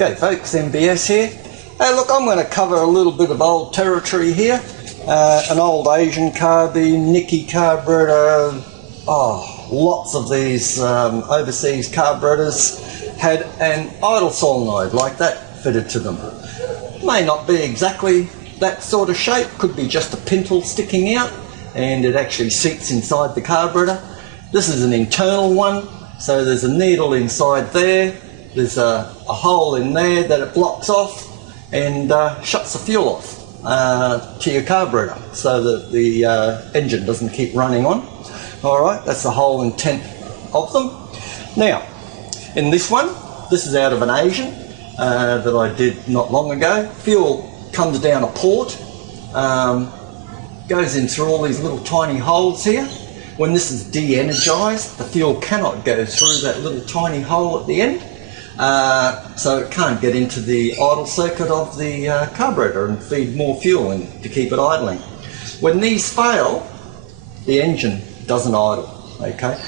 Okay folks, MBS here. Hey look, I'm going to cover a little bit of old territory here. An old Asian carbine, Nikkei carburetor. Lots of these overseas carburetors had an idle solenoid like that fitted to them. May not be exactly that sort of shape, could be just a pintle sticking out, and it actually seats inside the carburetor. This is an internal one, so there's a needle inside there. There's a hole in there that it blocks off and shuts the fuel off to your carburetor so that the engine doesn't keep running on. Alright, that's the whole intent of them. Now, in this one, this is out of an Asian that I did not long ago. Fuel comes down a port, goes in through all these little tiny holes here. When this is de-energized, the fuel cannot go through that little tiny hole at the end, so it can't get into the idle circuit of the carburetor and feed more fuel in to keep it idling. When these fail, the engine doesn't idle, okay?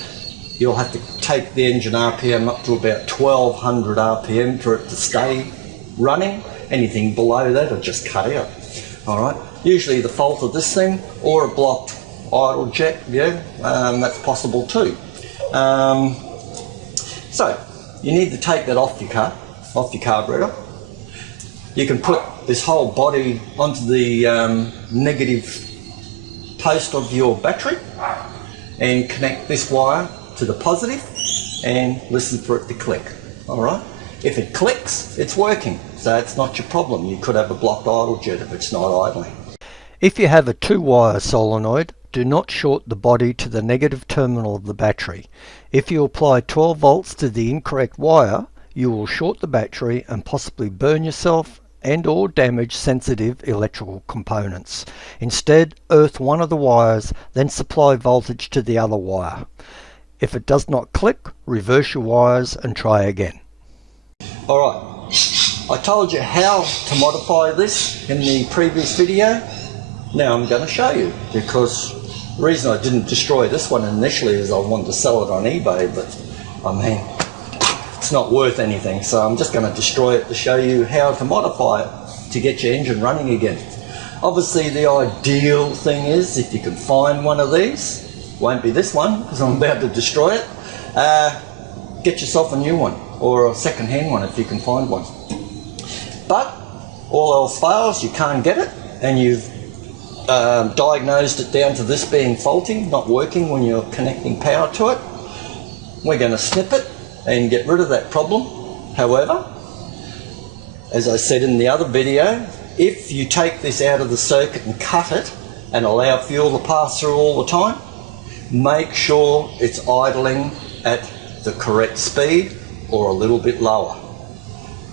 You'll have to take the engine RPM up to about 1200 RPM for it to stay running. Anything below that will just cut out. Alright, usually the fault of this thing or a blocked idle jet, that's possible too. So you need to take that off your carburetor. You can put this whole body onto the negative post of your battery and connect this wire to the positive and listen for it to click. Alright, if it clicks, it's working, so it's not your problem. You could have a blocked idle jet if it's not idling. If you have a 2-wire solenoid, do not short the body to the negative terminal of the battery. If you apply 12 volts to the incorrect wire, you will short the battery and possibly burn yourself and or damage sensitive electrical components. Instead, earth one of the wires, then supply voltage to the other wire. If it does not click, reverse your wires and try again. Alright, I told you how to modify this in the previous video. Now I'm going to show you, because the reason I didn't destroy this one initially is I wanted to sell it on eBay, but I mean, it's not worth anything, so I'm just going to destroy it to show you how to modify it to get your engine running again. Obviously the ideal thing is if you can find one of these, won't be this one because I'm about to destroy it, get yourself a new one or a second-hand one if you can find one. But all else fails, you can't get it, and you've diagnosed it down to this being faulty, not working when you're connecting power to it. We're going to snip it and get rid of that problem. However, as I said in the other video, if you take this out of the circuit and cut it and allow fuel to pass through all the time, make sure it's idling at the correct speed or a little bit lower.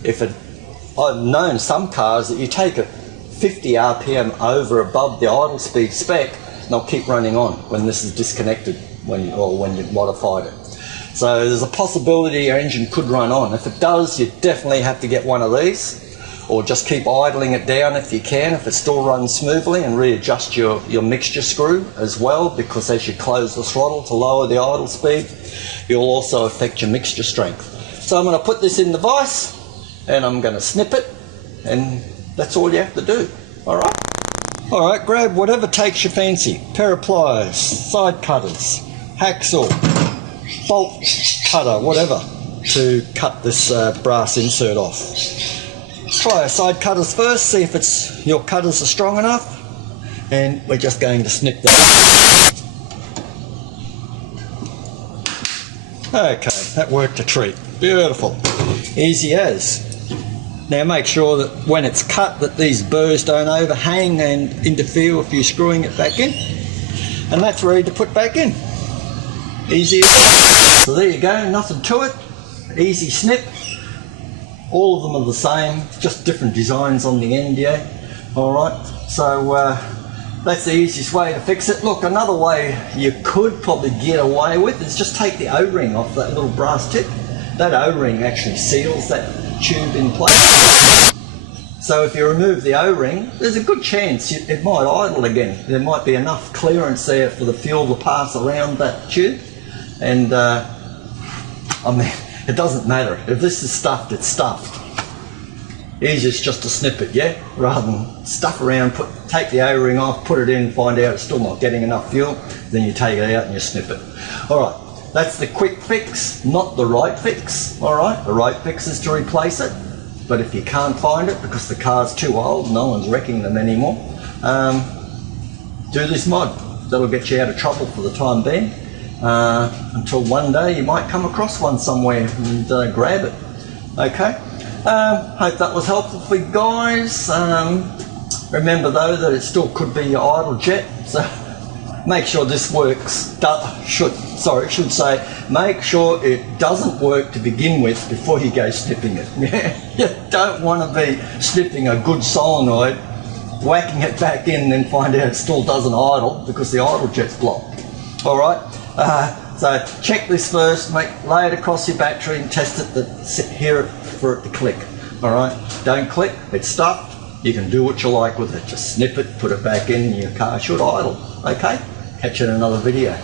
I've known some cars that you take it 50 RPM over above the idle speed spec, and they'll keep running on when this is disconnected when you've modified it. So there's a possibility your engine could run on. If it does, you definitely have to get one of these, or just keep idling it down if you can, if it still runs smoothly, and readjust your mixture screw as well, because as you close the throttle to lower the idle speed, you'll also affect your mixture strength. So I'm going to put this in the vise and I'm going to snip it, and that's all you have to do. Alright, grab whatever takes your fancy. Pair of pliers, side cutters, hacksaw, bolt cutter, whatever, to cut this brass insert off. Try our side cutters first, see if your cutters are strong enough, and we're just going to snip that. Okay, that worked a treat. Beautiful. Easy as. Now make sure that when it's cut that these burrs don't overhang and interfere with you screwing it back in. And that's ready to put back in. Easy. So there you go, nothing to it. Easy snip. All of them are the same, just different designs on the end, yeah. Alright, so that's the easiest way to fix it. Look, another way you could probably get away with is just take the O-ring off that little brass tip. That O-ring actually seals that tube in place. So if you remove the O-ring, there's a good chance it might idle again. There might be enough clearance there for the fuel to pass around that tube. And I mean, it doesn't matter. If this is stuffed, it's stuffed. easiest just to snip it, yeah? Rather than stuff around, take the O-ring off, put it in, find out it's still not getting enough fuel, then you take it out and you snip it. All right, that's the quick fix, not the right fix, all right? The right fix is to replace it, but if you can't find it because the car's too old, no one's wrecking them anymore, do this mod. That'll get you out of trouble for the time being, until one day you might come across one somewhere and grab it. Okay, hope that was helpful for you guys. Remember though that it still could be your idle jet, so make sure this works. It should say make sure it doesn't work to begin with before you go snipping it. You don't want to be snipping a good solenoid, whacking it back in, then find out it still doesn't idle because the idle jet's blocked. All right. So check this first, lay it across your battery and test it, hear it for it to click. All right, don't click, it's stuck. You can do what you like with it. Just snip it, put it back in, and your car should idle. Okay, catch you in another video.